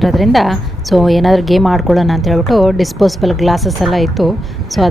ಇರೋದ್ರಿಂದ ಸೊ ಏನಾದರೂ ಗೇಮ್ ಆಡ್ಕೊಳ್ಳೋಣ ಅಂತ ಹೇಳ್ಬಿಟ್ಟು ಡಿಸ್ಪೋಸಬಲ್ ಗ್ಲಾಸಸ್ ಎಲ್ಲ ಇತ್ತು. ಸೊ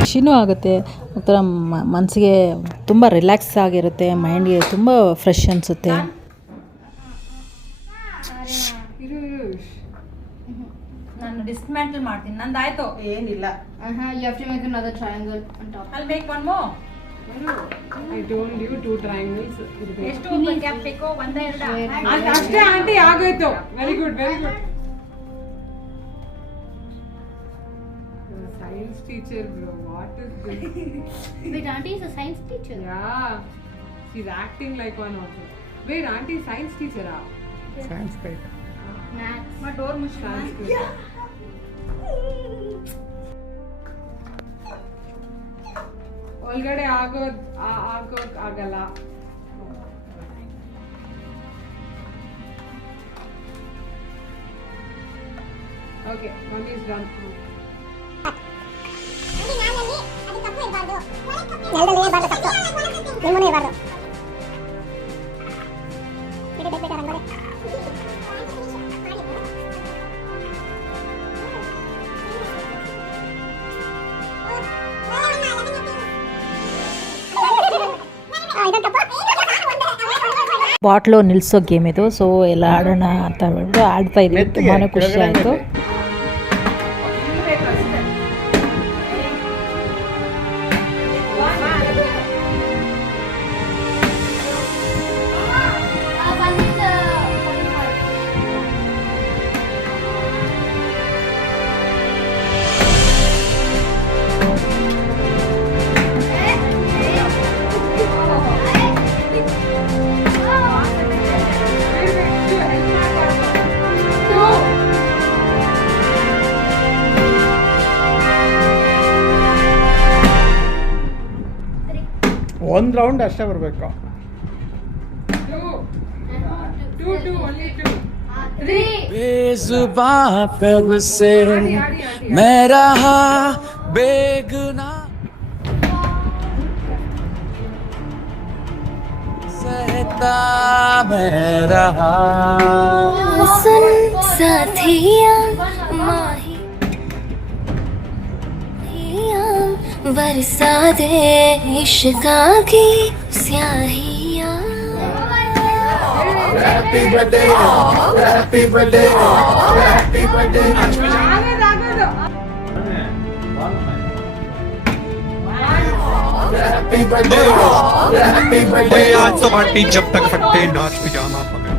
ಖುಷಿನೂ ಆಗುತ್ತೆ, ಒಂಥರ ಮನಸ್ಸಿಗೆ ತುಂಬ ರಿಲ್ಯಾಕ್ಸ್ ಆಗಿರುತ್ತೆ, ಮೈಂಡ್ಗೆ ತುಂಬ ಫ್ರೆಶ್ ಅನಿಸುತ್ತೆ. ನಾನು ಡಿಸ್ಮ್ಯಾಂಟಲ್ ಮಾಡ್ತೀನಿ, ನಂದಾಯ್ತು. ಏನಿಲ್ಲ. You have to make another triangle on top. I'll make one more. I told you 2 triangles. ಎಷ್ಟು ಗ್ಯಾಪ್ ಬೇಕು? ಒಂದೇ ಎರಡಾ? ಅಷ್ಟೇ ಆಂಟಿ, ಆಗೋಯ್ತು. Very good, very good. Science teacher, bro. What is this? Wait, auntie is a science teacher. Yeah, she's acting like one also. Wait, auntie science teacher ah? Sanskrit. Maths. ಮಾ door ಮುಚ್ಚಿಲ್ಲ. ಒಳಗಡೆ ಆಗೋದ್ ಆಗಲ್ಲ. Okay, mommy is done. Bottle ನಿಲ್ಲಿಸೋ game ಇದು. So ಎಲ್ಲ ಆಡೋಣ ಅಂತ ಹೇಳ್ಬಿಟ್ಟು ಆಡ್ತಾ ಇದ್ವಿ, ತುಂಬಾ ಖುಷಿ ಆಯಿತು. ಒಂದು ರೌಂಡ್ ಅಷ್ಟೇ ಬರಬೇಕು. 2 only 2. 3. बेजुबां कब से मैं रहा बेगुना सहता मैं रहा सुन साथिया माहिया बरसा दे इश्का की स्याहिया. Happy birthday, happy birthday, happy birthday. Happy birthday, happy birthday. आज तो पार्टी जब तक फट्टे नाच पिजामा पकड़.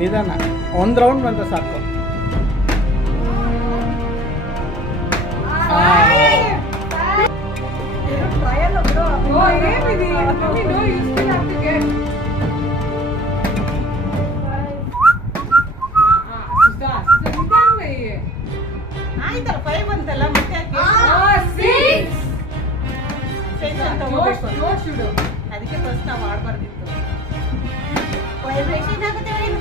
ನಿಧಾನ. ಒಂದು ರೌಂಡ್ ಬಂದರೆ ಸಾಕು. Oh, ಏನಿದೆ? Mummy, no, you still have to get. ನಿಧಾನವೇ. ಆಯ್ತಲ್ಲ 5 ಅಂತಲ್ಲ ಮತ್ತೆ ಯಾಕೆ? Six. ತಗೋಬೇಕು. ಜೋಶ್ ಇಡು. ಅದಕ್ಕೆ ಫಸ್ಟ್ ನಾವು ಆಡ್ಬಾರ್ದಿತ್ತು. ವೈಬ್ರೇಷನ್ ಆಗುತ್ತೆ ಆಗಾಯ್ತು.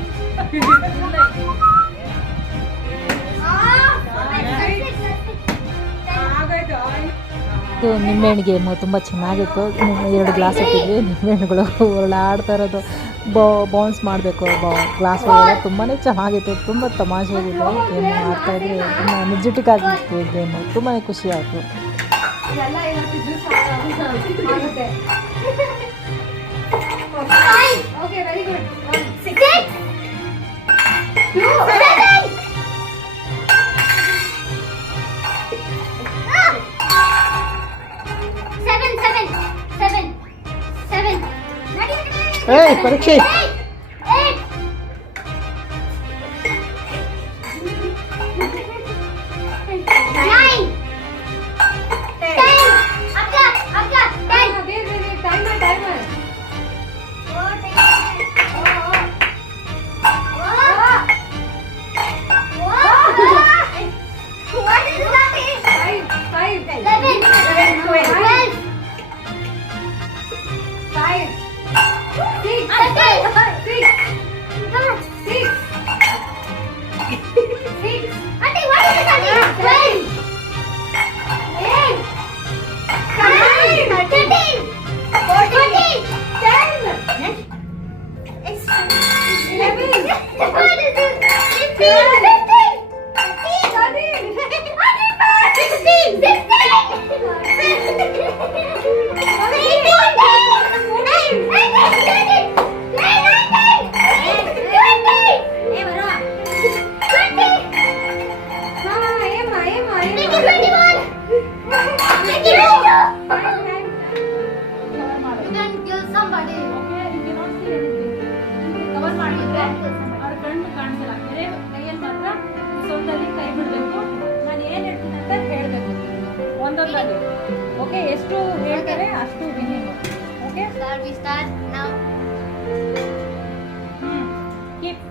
ಇದು ನಿಂಬೆಹಣ್ಣು ಗೇಮು ತುಂಬ ಚೆನ್ನಾಗಿತ್ತು. 2 ಗ್ಲಾಸ್ ಇಟ್ಟಿದ್ವಿ, ನಿಂಬೆಹಣ್ಣುಗಳು ಹೊರಳಾಡ್ತಾ ಇರೋದು, ಬೌನ್ಸ್ ಮಾಡಬೇಕು ಗ್ಲಾಸ್ ಒಳಗೆ. ತುಂಬಾ ಚೆನ್ನಾಗಿತ್ತು, ತುಂಬ ತಮಾಷೆಯಾಗಿತ್ತು. ಗೇಮ್ ಆಡ್ತಾಯಿದ್ರೆ ತುಂಬ ಎನರ್ಜೆಟಿಕ್ ಆಗಿತ್ತು ಗೇಮು, ತುಂಬಾ ಖುಷಿ ಆಯಿತು. ಎಲ್ಲ ಇವತ್ತು ಜ್ಯೂಸ್ ಆಗುತ್ತೆ. Okay, very good. 6 2 7 ಏಯ್ ಪರೀಕ್ಷೆ. 8 9 10 ಅಕ್ಕ 10 timer. What is that? 5 11 12 5 6 Auntie, what is it, Auntie? 12 8 9 13 14 10 It's 11 What is it? 15 ಅವ್ರ ಕಣ್ಣು ಕಾಣಿಸಲ್ಲ. ಬೇರೆ ಕೈಯಲ್ಲಿ ಮಾತ್ರ ಸೌಂಡಲ್ಲಿ ಕೈ ಬಿಡಬೇಕು. ನಾನು ಏನು ಹೇಳ್ತೀನಿ ಅಂತ ಹೇಳಬೇಕು ಒಂದೊಂದಾಗಿ. ಓಕೆ, ಎಷ್ಟು ಹೇಳ್ತಾರೆ ಅಷ್ಟು winning. Okay, We start now. Keep.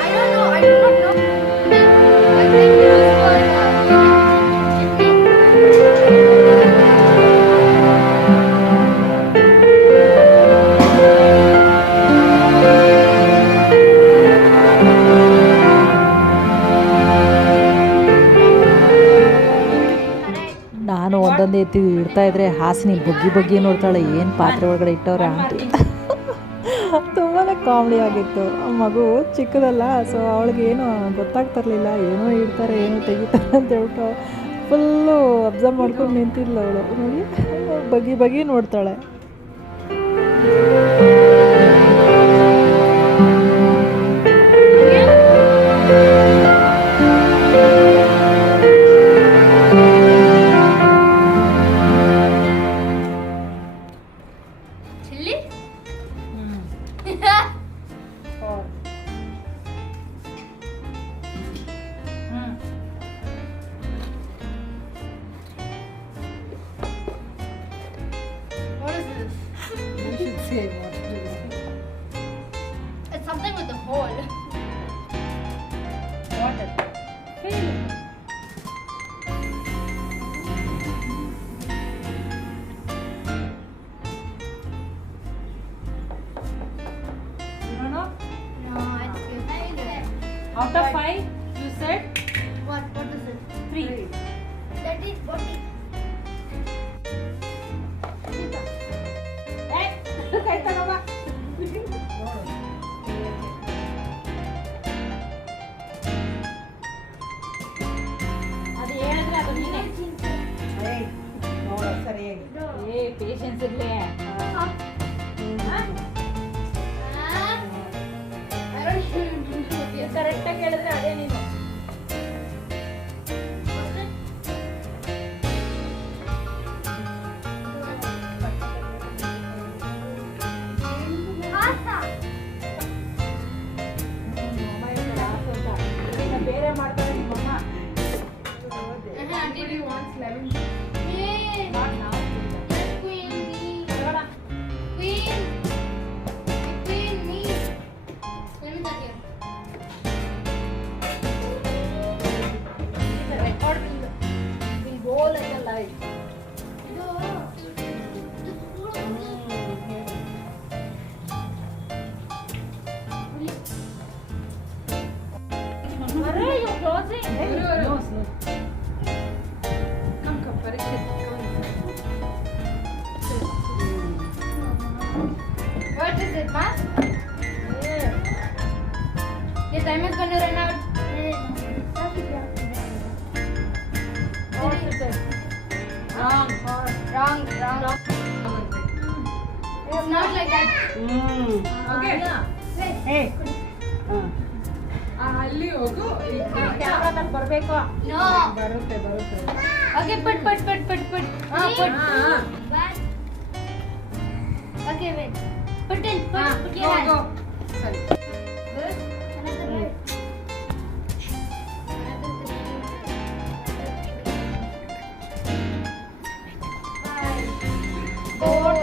I don't know. I do not know. My friend used for ನಾನು ಒಂದೊಂದೇ ಎತ್ತಿ ಇಡ್ತಾ ಇದ್ರೆ ಹಾಸಿನಿ ಬಗ್ಗಿ ನೋಡ್ತಾಳೆ, ಏನು ಪಾತ್ರೆ ಒಳಗಡೆ ಇಟ್ಟವ್ರೆ ಆಂಟಿ. ತುಂಬಾ ಕಾಮಿಡಿ ಆಗಿತ್ತು. ಮಗು ಚಿಕ್ಕದಲ್ಲ, ಸೊ ಅವಳಿಗೆ ಏನೂ ಗೊತ್ತಾಗ್ತಿರ್ಲಿಲ್ಲ, ಏನೋ ಇಡ್ತಾರೆ ಏನೋ ತೆಗಿತಾರೆ ಅಂತ ಹೇಳ್ಬಿಟ್ಟು ಫುಲ್ಲು ಅಬ್ಸರ್ವ್ ಮಾಡ್ಕೊಂಡು ನಿಂತಿದ್ಲು ಅವಳು. ನೋಡಿ ಬಗ್ಗಿ ನೋಡ್ತಾಳೆ. chilli. What is this? You should say what it is. It's something with a hole. Water. Fill. You don't know? No, I think Out of 5, you said What is it? 3. That is body. ಕೈ ತಗೋಬಾ. ಅದು ಹೇಳಿದ್ರೆ ಅದು ನೀನೇ. ನೋಡು ಸರಿಯಾಗಿ. Patience ಇರ್ಲಿ. Wrong. Wrong. It's not like that. Okay ಏ ಅಲ್ಲಿ ಹೋಗು ಕ್ಯಾಮ್ರಾದಲ್ಲಿ ಬರಬೇಕು. No. ಬರುತ್ತೆ Okay, put. Put. One. Okay, wait. Put in. Put your Go, hand. go. ಸರಿ This. Another red. Five. 4